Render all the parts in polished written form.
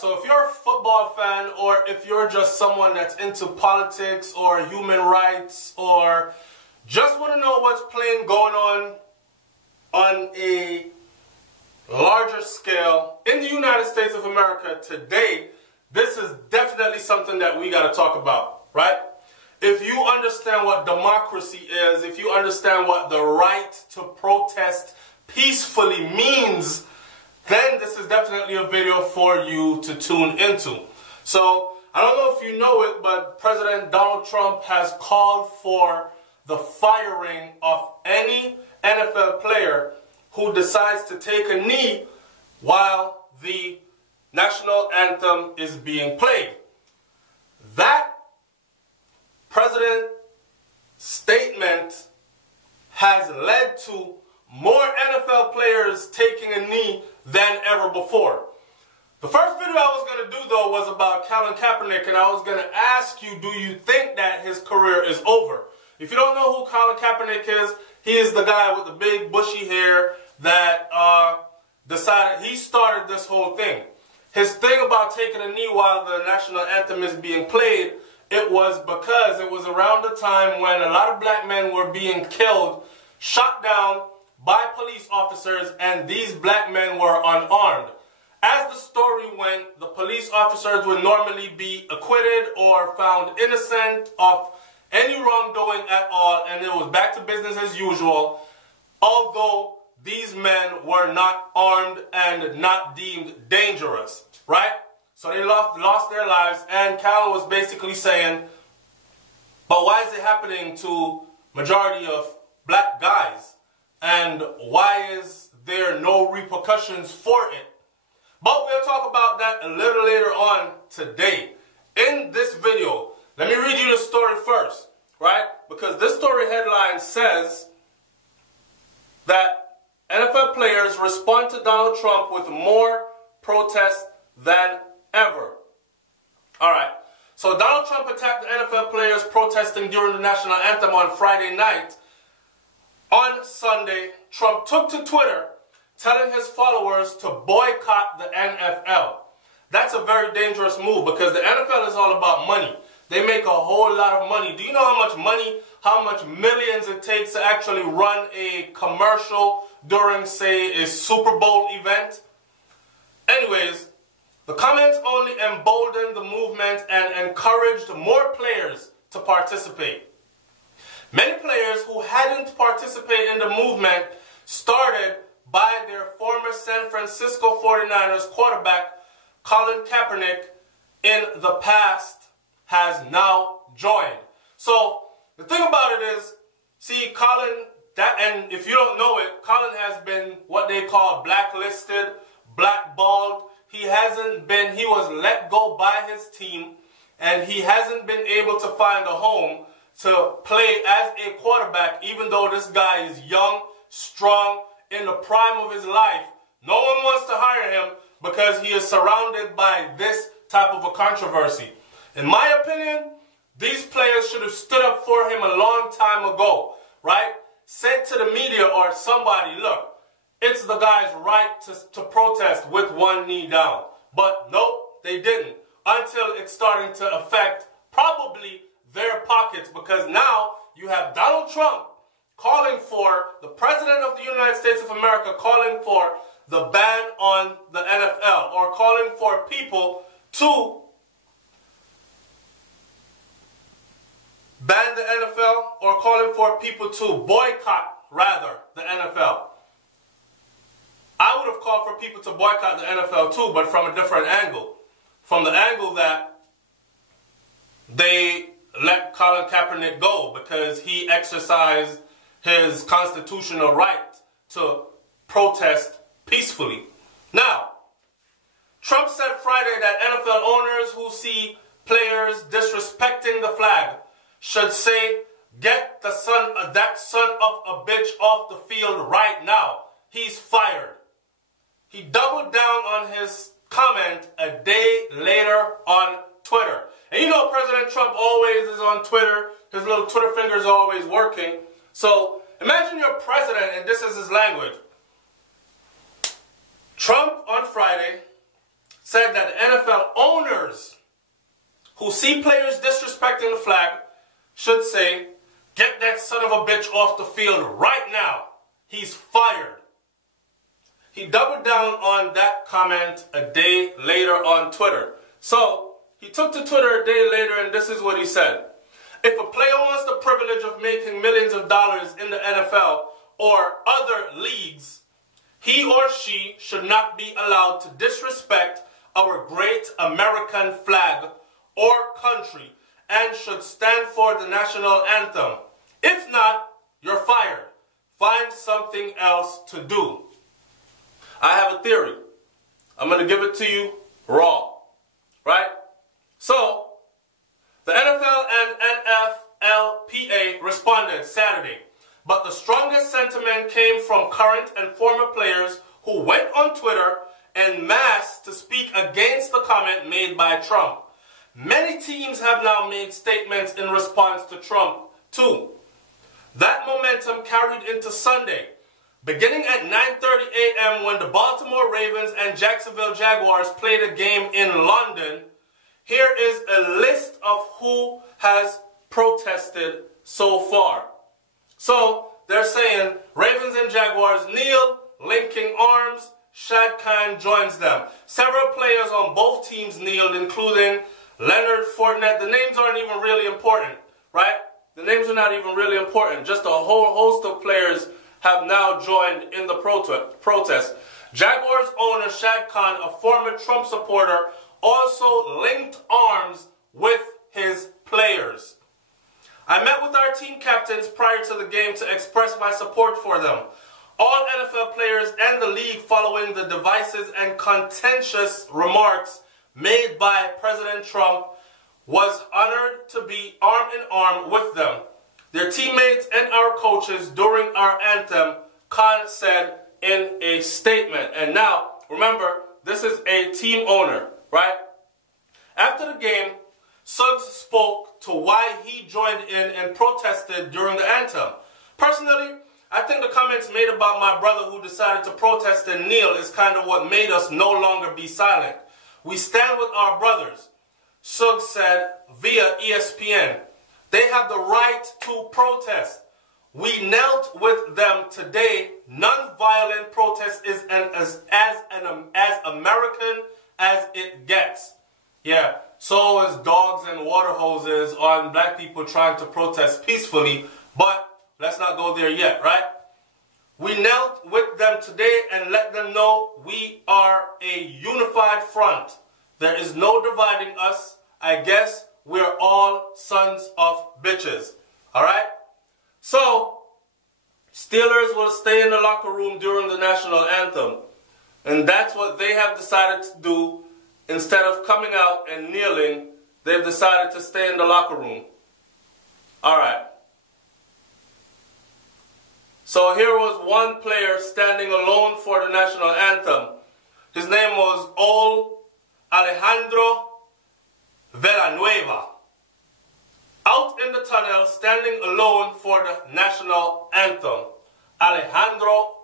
So if you're a football fan, or if you're just someone that's into politics or human rights, or just want to know what's going on a larger scale in the United States of America today, this is definitely something that we got to talk about, right? If you understand what democracy is, if you understand what the right to protest peacefully means, then this is definitely a video for you to tune into. So, I don't know if you know it, but President Donald Trump has called for the firing of any NFL player who decides to take a knee while the national anthem is being played. That president's statement has led to more NFL players taking a knee than ever before. The first video I was going to do, though, was about Colin Kaepernick, and I was going to ask you, do you think that his career is over? If you don't know who Colin Kaepernick is, he is the guy with the big bushy hair that decided he started this whole thing. His thing about taking a knee while the national anthem is being played, it was because it was around the time when a lot of black men were being killed, shot down by police officers, and these black men were unarmed. As the story went, the police officers would normally be acquitted or found innocent of any wrongdoing at all, and it was back to business as usual, although these men were not armed and not deemed dangerous, right? So they lost their lives, and Cal was basically saying, but why is it happening to majority of black guys? And why is there no repercussions for it? But we'll talk about that a little later on today. In this video, let me read you the story first, right? Because this story headline says that NFL players respond to Donald Trump with more protests than ever. All right. So Donald Trump attacked the NFL players protesting during the national anthem on Friday night. On Sunday, Trump took to Twitter telling his followers to boycott the NFL. That's a very dangerous move because the NFL is all about money. They make a whole lot of money. Do you know how much money, how much millions it takes to actually run a commercial during, say, a Super Bowl event? Anyways, the comments only emboldened the movement and encouraged more players to participate. Many players who hadn't participated in the movement, started by their former San Francisco 49ers quarterback Colin Kaepernick in the past, has now joined. So the thing about it is, see, Colin, and if you don't know it, Colin has been what they call blacklisted, blackballed. He was let go by his team, and he hasn't been able to find a home to play as a quarterback, even though this guy is young, strong, in the prime of his life. No one wants to hire him because he is surrounded by this type of a controversy. In my opinion, these players should have stood up for him a long time ago, right? Said to the media or somebody, look, it's the guy's right to protest with one knee down. But nope, they didn't, until it's starting to affect probably their pockets, because now you have Donald Trump calling for, the President of the United States of America calling for the ban on the NFL, or calling for people to ban the NFL, or calling for people to boycott, rather, the NFL. I would have called for people to boycott the NFL too, but from a different angle. From the angle that they let Colin Kaepernick go because he exercised his constitutional right to protest peacefully. Now, Trump said Friday that NFL owners who see players disrespecting the flag should say, get that son of a bitch off the field right now. He's fired. He doubled down on his comment a day later on Twitter. And you know President Trump always is on Twitter. His little Twitter finger's always working. So imagine you're president and this is his language. Trump on Friday said that the NFL owners who see players disrespecting the flag should say, get that son of a bitch off the field right now. He's fired. He doubled down on that comment a day later on Twitter. So, he took to Twitter a day later and this is what he said. If a player wants the privilege of making millions of dollars in the NFL or other leagues, he or she should not be allowed to disrespect our great American flag or country and should stand for the national anthem. If not, you're fired. Find something else to do. I have a theory. I'm going to give it to you raw. Right? So, the NFL and NFLPA responded Saturday, but the strongest sentiment came from current and former players who went on Twitter en masse to speak against the comment made by Trump. Many teams have now made statements in response to Trump, too. That momentum carried into Sunday, beginning at 9:30 a.m. when the Baltimore Ravens and Jacksonville Jaguars played a game in London. Here is a list of who has protested so far. So, they're saying Ravens and Jaguars kneel, linking arms, Shad Khan joins them. Several players on both teams kneeled, including Leonard Fournette. The names aren't even really important, right? The names are not even really important. Just a whole host of players have now joined in the protest. Jaguars owner Shad Khan, a former Trump supporter, also linked arms with his players. I met with our team captains prior to the game to express my support for them. All NFL players and the league following the divisive and contentious remarks made by President Trump was honored to be arm in arm with them. Their teammates and our coaches during our anthem, Khan said in a statement. And now, remember, this is a team owner, right? After the game, Suggs spoke to why he joined in and protested during the anthem. Personally, I think the comments made about my brother who decided to protest and kneel is kind of what made us no longer be silent. We stand with our brothers, Suggs said via ESPN. They have the right to protest. We knelt with them today. Non-violent protest is as American as it gets. Yeah, so is dogs and water hoses on black people trying to protest peacefully, but let's not go there yet, right? We knelt with them today and let them know we are a unified front. There is no dividing us. I guess we're all sons of bitches. All right? So, Steelers will stay in the locker room during the national anthem. And that's what they have decided to do. Instead of coming out and kneeling, they've decided to stay in the locker room. All right. So here was one player standing alone for the national anthem. His name was Alejandro Villanueva. Out in the tunnel, standing alone for the national anthem. Alejandro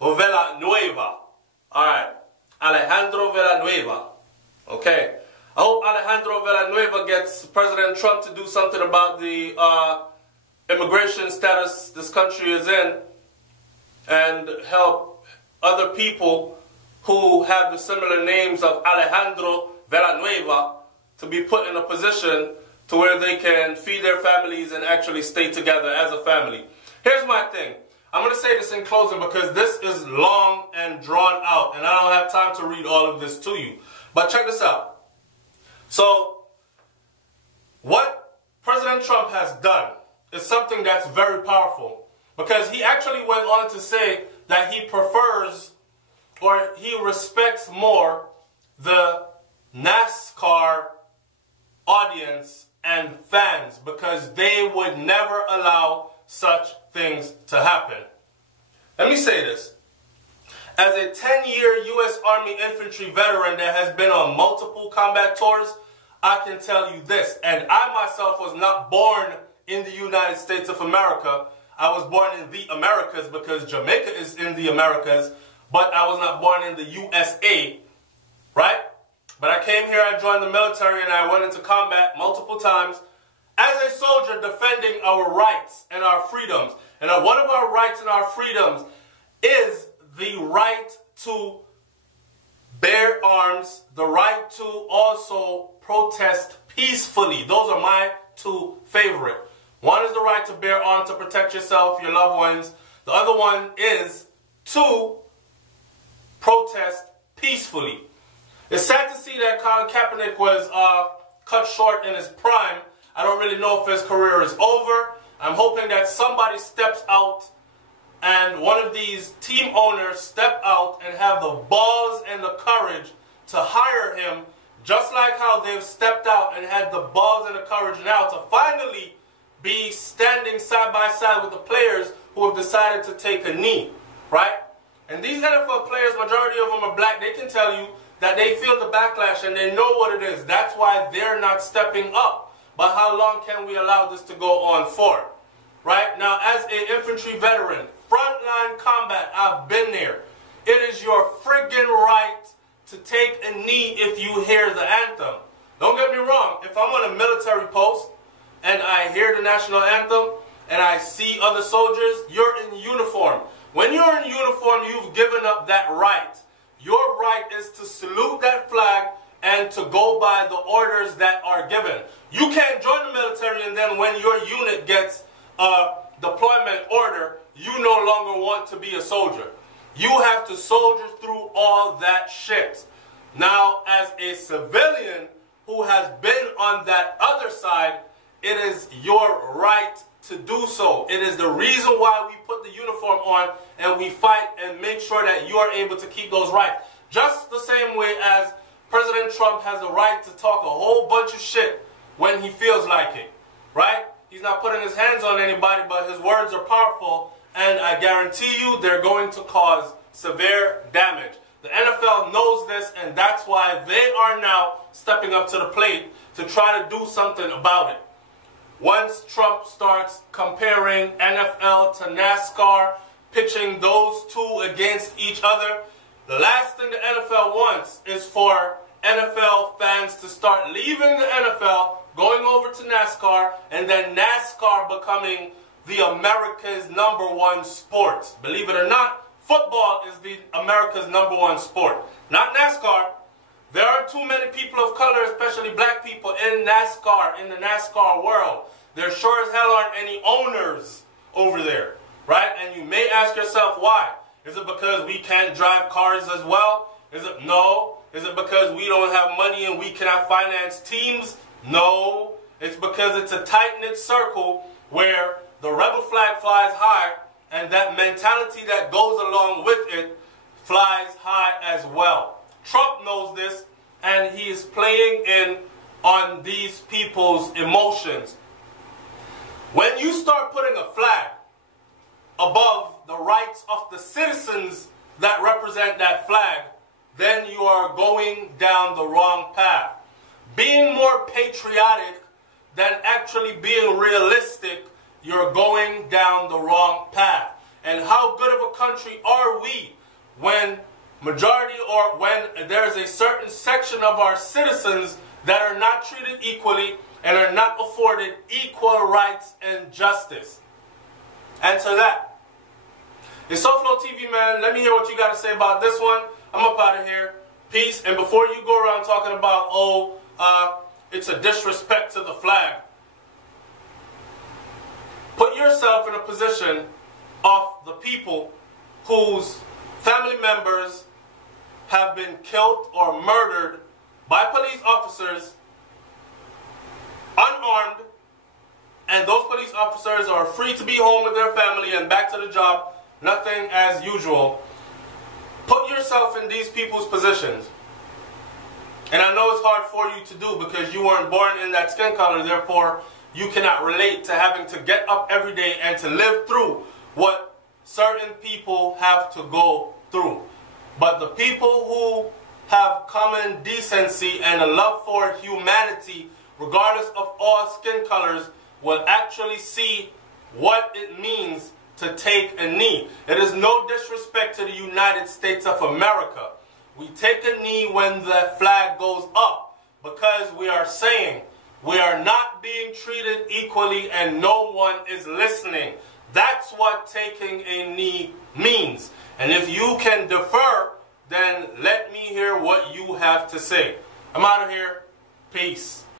Villanueva. Alright. Alejandro Villanueva. Okay. I hope Alejandro Villanueva gets President Trump to do something about the immigration status this country is in and help other people who have the similar names of Alejandro Villanueva to be put in a position to where they can feed their families and actually stay together as a family. Here's my thing. I'm going to say this in closing because this is long and drawn out and I don't have time to read all of this to you. But check this out. So, what President Trump has done is something that's very powerful because he actually went on to say that he prefers or he respects more the NASCAR audience and fans because they would never allow such things to happen. Let me say this. As a 10-year U.S. Army infantry veteran that has been on multiple combat tours, I can tell you this, and I myself was not born in the United States of America. I was born in the Americas because Jamaica is in the Americas, but I was not born in the USA, right? But I came here, I joined the military, and I went into combat multiple times as a soldier defending our rights and our freedoms. And one of our rights and our freedoms is the right to bear arms, the right to also protest peacefully. Those are my two favorite. One is the right to bear arms to protect yourself, your loved ones. The other one is to protest peacefully. It's sad to see that Colin Kaepernick was cut short in his prime. I don't really know if his career is over. I'm hoping that somebody steps out and one of these team owners step out and have the balls and the courage to hire him, just like how they've stepped out and had the balls and the courage now to finally be standing side by side with the players who have decided to take a knee, right? And these NFL players, majority of them are black, they can tell you that they feel the backlash and they know what it is. That's why they're not stepping up. But how long can we allow this to go on for? Right? Now, as an infantry veteran, frontline combat, I've been there. It is your friggin' right to take a knee if you hear the anthem. Don't get me wrong. If I'm on a military post and I hear the national anthem and I see other soldiers, you're in uniform. When you're in uniform, you've given up that right. Your right is to salute that flag and to go by the orders that are given. You can't join the military and then when your unit gets a deployment order, you no longer want to be a soldier. You have to soldier through all that shit. Now, as a civilian who has been on that other side, it is your right to do so. It is the reason why we put the uniform on and we fight and make sure that you are able to keep those rights. Just the same way as President Trump has the right to talk a whole bunch of shit when he feels like it, right? He's not putting his hands on anybody, but his words are powerful, and I guarantee you they're going to cause severe damage. The NFL knows this, and that's why they are now stepping up to the plate to try to do something about it. Once Trump starts comparing NFL to NASCAR, pitching those two against each other, the last thing the NFL wants is for NFL fans to start leaving the NFL, going over to NASCAR, and then NASCAR becoming the America's #1 sport. Believe it or not, football is the America's #1 sport, not NASCAR. There are too many people of color, especially black people, in NASCAR, in the NASCAR world. There sure as hell aren't any owners over there, right? And you may ask yourself why. Is it because we can't drive cars as well? No. Is it because we don't have money and we cannot finance teams? No. It's because it's a tight-knit circle where the rebel flag flies high and that mentality that goes along with it flies high as well. Trump knows this and he is playing in on these people's emotions. When you start putting a flag above the rights of the citizens that represent that flag, then you are going down the wrong path. Being more patriotic than actually being realistic, you're going down the wrong path. And how good of a country are we when majority or when there's a certain section of our citizens that are not treated equally and are not afforded equal rights and justice? Answer that. It's SouFLoTV, man. Let me hear what you got to say about this one. I'm up out of here. Peace. And before you go around talking about, it's a disrespect to the flag, put yourself in a position of the people whose family members have been killed or murdered by police officers, unarmed, and those police officers are free to be home with their family and back to the job, nothing as usual. Put yourself in these people's positions. And I know it's hard for you to do because you weren't born in that skin color, therefore you cannot relate to having to get up every day and to live through what certain people have to go through. But the people who have common decency and a love for humanity, regardless of all skin colors, will actually see what it means to take a knee. It is no disrespect to the United States of America, We take a knee when the flag goes up because we are saying we are not being treated equally and no one is listening. That's what taking a knee means. And if you can defer, then let me hear what you have to say. I'm out of here. Peace.